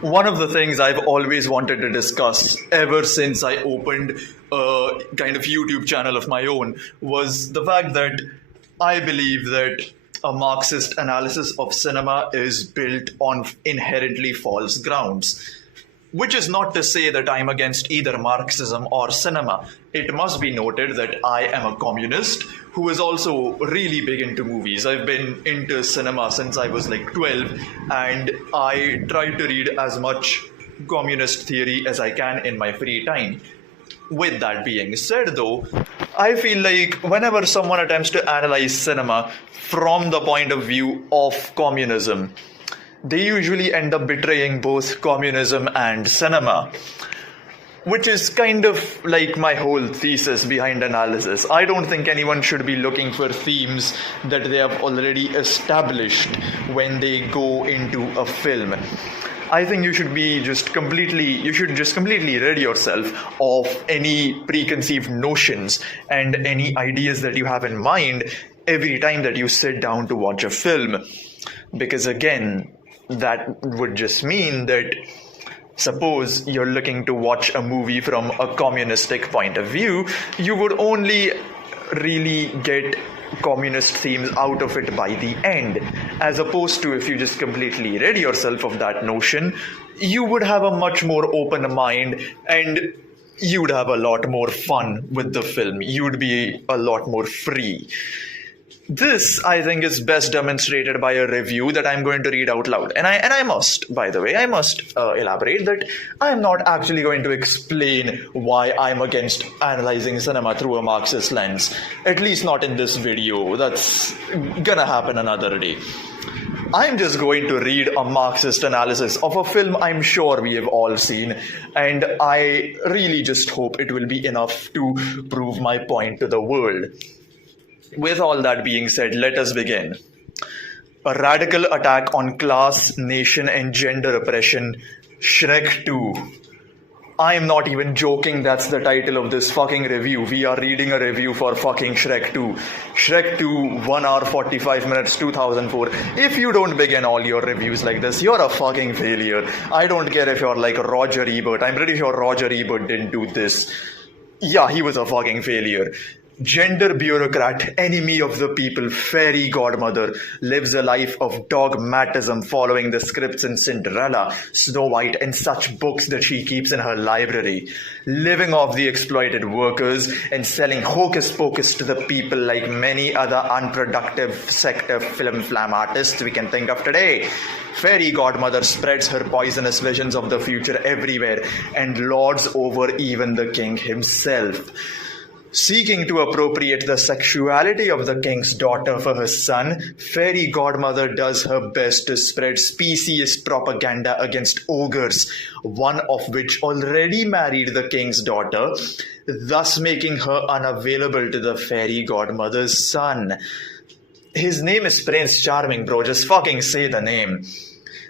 One of the things I've always wanted to discuss ever since I opened a kind of YouTube channel of my own was the fact that I believe that a Marxist analysis of cinema is built on inherently false grounds. Which is not to say that I'm against either Marxism or cinema. It must be noted that I am a communist who is also really big into movies. I've been into cinema since I was like 12, and I try to read as much communist theory as I can in my free time. With that being said, though, I feel like whenever someone attempts to analyze cinema from the point of view of communism, they usually end up betraying both communism and cinema, which is kind of like my whole thesis behind analysis. I don't think anyone should be looking for themes that they have already established when they go into a film. I think you should just completely rid yourself of any preconceived notions and any ideas that you have in mind every time that you sit down to watch a film. Because again, that would just mean that suppose you're looking to watch a movie from a communistic point of view, you would only really get communist themes out of it by the end, as opposed to if you just completely rid yourself of that notion, you would have a much more open mind and you would have a lot more fun with the film. You would be a lot more free. This, I think, is best demonstrated by a review that I'm going to read out loud. And I must, by the way, elaborate that I'm not actually going to explain why I'm against analyzing cinema through a Marxist lens. At least not in this video. That's gonna happen another day. I'm just going to read a Marxist analysis of a film I'm sure we have all seen, and I really just hope it will be enough to prove my point to the world. With all that being said, let us begin. A radical attack on class, nation, and gender oppression, Shrek 2. I am not even joking, that's the title of this fucking review. We are reading a review for fucking Shrek 2. Shrek 2, 1 hour 45 minutes, 2004. If you don't begin all your reviews like this, you're a fucking failure. I don't care if you're like Roger Ebert. I'm pretty sure Roger Ebert didn't do this. Yeah, he was a fucking failure. Gender bureaucrat, enemy of the people, fairy godmother, lives a life of dogmatism following the scripts in Cinderella, Snow White, and such books that she keeps in her library, living off the exploited workers and selling hocus pocus to the people like many other unproductive sector film flam artists we can think of today. Fairy godmother spreads her poisonous visions of the future everywhere and lords over even the king himself. Seeking to appropriate the sexuality of the king's daughter for her son, fairy godmother does her best to spread speciesist propaganda against ogres, one of which already married the king's daughter, thus making her unavailable to the fairy godmother's son. His name is Prince Charming, bro. Just fucking say the name.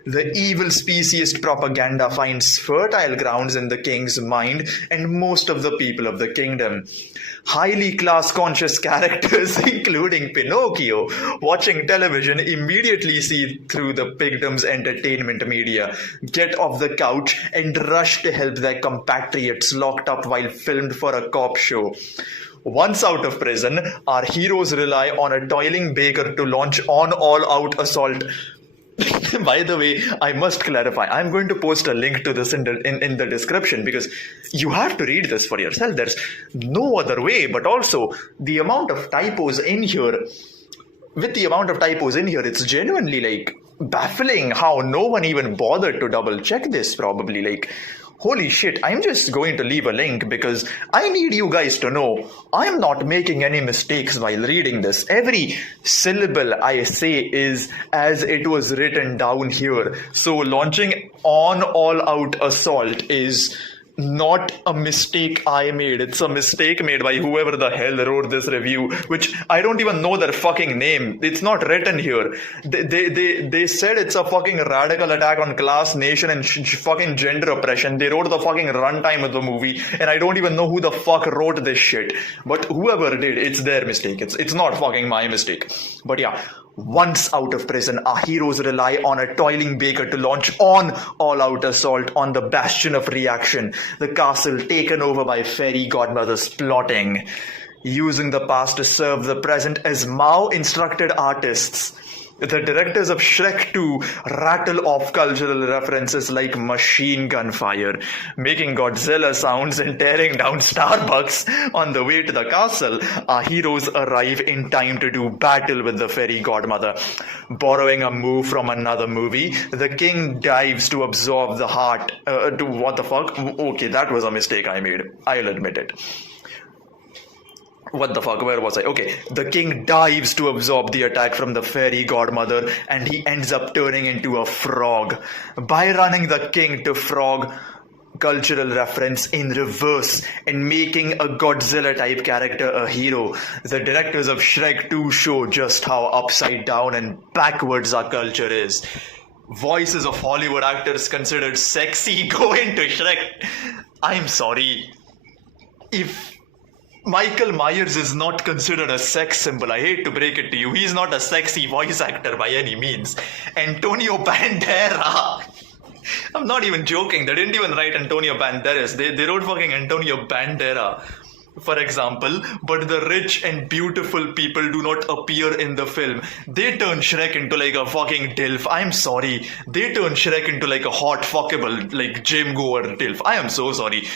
The evil speciesist propaganda finds fertile grounds in the king's mind and most of the people of the kingdom. Highly class-conscious characters, including Pinocchio, watching television immediately see through the pigdom's entertainment media, get off the couch, and rush to help their compatriots locked up while filmed for a cop show. Once out of prison, our heroes rely on a toiling baker to launch an all-out assault. By the way, I must clarify, I'm going to post a link to this in the description because you have to read this for yourself. There's no other way, but also the amount of typos in here, it's genuinely like baffling how no one even bothered to double check this probably. Like, holy shit, I'm just going to leave a link because I need you guys to know I'm not making any mistakes while reading this. Every syllable I say is as it was written down here. So launching an all-out assault is not a mistake I made. It's a mistake made by whoever the hell wrote this review, which I don't even know their fucking name. It's not written here. They said it's a fucking radical attack on class, nation, and fucking gender oppression. They wrote the fucking runtime of the movie, and I don't even know who the fuck wrote this shit. But whoever did, it's their mistake. It's not fucking my mistake. But yeah, Once out of prison, our heroes rely on a toiling baker to launch an all-out assault on the bastion of reaction, the castle taken over by fairy godmothers plotting. Using the past to serve the present as Mao instructed artists, the directors of Shrek 2 rattle off cultural references like machine gun fire, making Godzilla sounds and tearing down Starbucks on the way to the castle. Our heroes arrive in time to do battle with the fairy godmother. Borrowing a move from another movie, the king dives to absorb the heart. What the fuck? Okay, that was a mistake I made. I'll admit it. What the fuck, where was I? Okay, the king dives to absorb the attack from the fairy godmother and he ends up turning into a frog. By running the king to frog cultural reference in reverse and making a Godzilla type character a hero, the directors of Shrek 2 show just how upside down and backwards our culture is. Voices of Hollywood actors considered sexy go into Shrek. I'm sorry. If Michael Myers is not considered a sex symbol, I hate to break it to you. He's not a sexy voice actor by any means. Antonio Banderas. I'm not even joking. They didn't even write Antonio Banderas. They wrote fucking Antonio Banderas, for example. But the rich and beautiful people do not appear in the film. They turn Shrek into like a fucking DILF. I'm sorry. They turn Shrek into like a hot fuckable, like gym goer DILF. I am so sorry.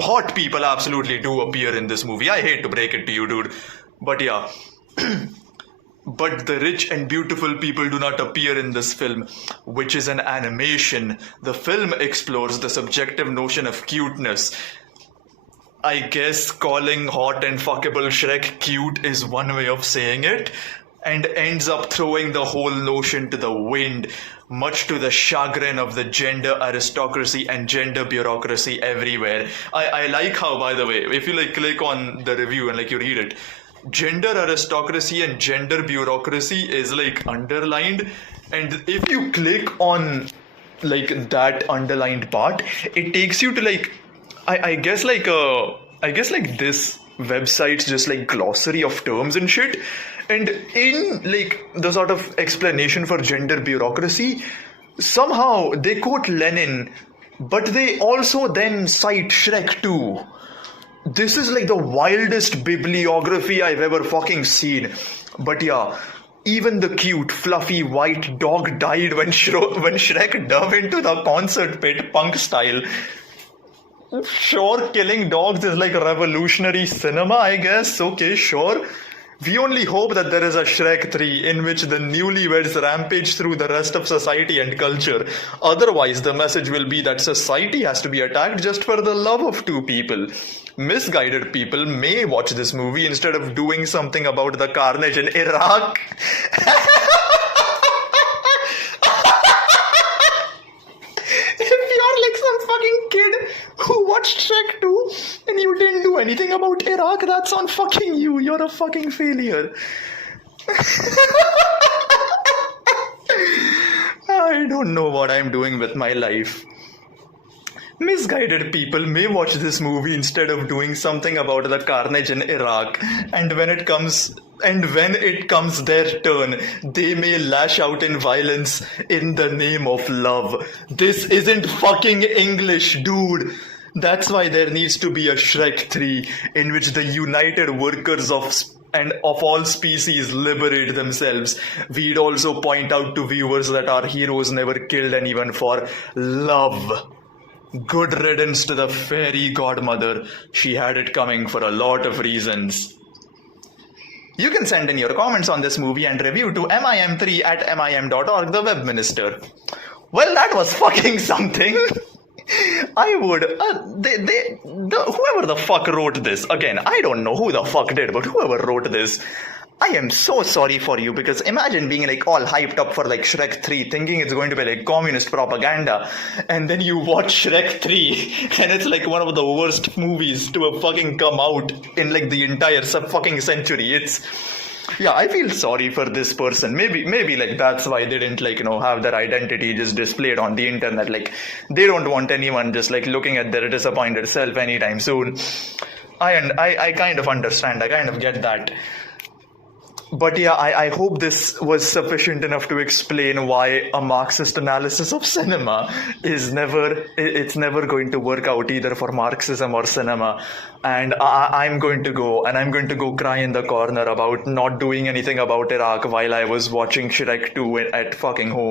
Hot people absolutely do appear in this movie. I hate to break it to you, dude. But yeah. But the rich and beautiful people do not appear in this film, which is an animation. The film explores the subjective notion of cuteness. I guess calling hot and fuckable Shrek cute is one way of saying it, and ends up throwing the whole notion to the wind, much to the chagrin of the gender aristocracy and gender bureaucracy everywhere. I like how, by the way, if you like click on the review and like you read it, gender aristocracy and gender bureaucracy is like underlined, and if you click on like that underlined part, it takes you to like I guess like this website's just like glossary of terms and shit. And in like the sort of explanation for gender bureaucracy, somehow they quote Lenin, but they also then cite Shrek 2. This is like the wildest bibliography I've ever fucking seen. But yeah, even the cute, fluffy white dog died when Shrek dove into the concert pit punk style. Sure, killing dogs is like revolutionary cinema, I guess. Okay, sure. We only hope that there is a Shrek 3 in which the newlyweds rampage through the rest of society and culture. Otherwise, the message will be that society has to be attacked just for the love of two people. Misguided people may watch this movie instead of doing something about the carnage in Iraq. If you're like some fucking kid who watched Shrek 2 and you didn't do anything about Iraq, that's on fucking you. You're a fucking failure. I don't know what I'm doing with my life. Misguided people may watch this movie instead of doing something about the carnage in Iraq, and when it comes their turn, they may lash out in violence in the name of love. This isn't fucking English, dude. That's why there needs to be a Shrek 3 in which the united workers of all species liberate themselves. We'd also point out to viewers that our heroes never killed anyone for love. Good riddance to the fairy godmother. She had it coming for a lot of reasons. You can send in your comments on this movie and review to mim3@mim.org, the web minister. Well, that was fucking something. I would, whoever the fuck wrote this, again, I don't know who the fuck did, but whoever wrote this, I am so sorry for you, because imagine being like all hyped up for like Shrek 3, thinking it's going to be like communist propaganda, and then you watch Shrek 3, and it's like one of the worst movies to have fucking come out in like the entire fucking century. Yeah, I feel sorry for this person. Maybe like that's why they didn't like, have their identity just displayed on the internet. Like they don't want anyone just like looking at their disappointed self anytime soon. I kind of understand. I kind of get that. But yeah, I hope this was sufficient enough to explain why a Marxist analysis of cinema is it's never going to work out either for Marxism or cinema. And I'm going to go, and I'm going to go cry in the corner about not doing anything about Iraq while I was watching Shrek 2 at fucking home.